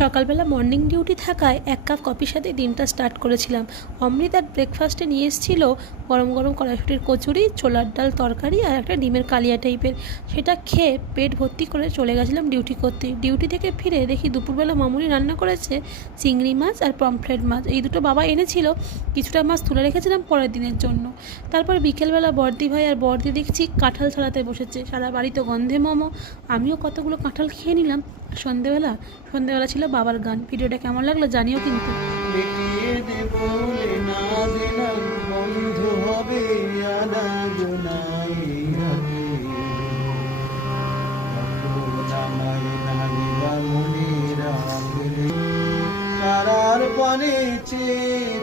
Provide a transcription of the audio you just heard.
সকালবেলা morning duty থাকায় 1 cup কফির সাথে দিনটা স্টার্ট করেছিলাম। অমৃত আর ব্রেকফাস্টে নিয়ে এসেছিল গরম গরম কড়াইশুঁটির কচুরি, ছোলার ডাল তরকারি আর একটা ডিমের কালিয়া টাইপের। সেটা খেয়ে পেট ভর্তি করে চলে গেছিলাম ডিউটি করতে। ডিউটি থেকে ফিরে দেখি দুপুরবেলা মামুনি রান্না করেছে চিংড়ি মাছ আর পমফ্রেট মাছ। এই দুটো বাবা এনেছিল, কিছুটা মাছ তুলে রেখেছিলাম পরের দিনের জন্য। তারপর বিকেলবেলা বর্দি ভাই আর বর্দি দেখছি কাঁঠাল ছাড়াতে বসেছে। সারা বাড়িতে গন্ধে মোমো। আমিও কতগুলো কাঁঠাল খেয়ে নিলাম। সন্ধেবেলা ছিল বাবার গান। ভিডিওটা কেমন লাগলো জানিও কিন্তু। তারার পানে চেয়ে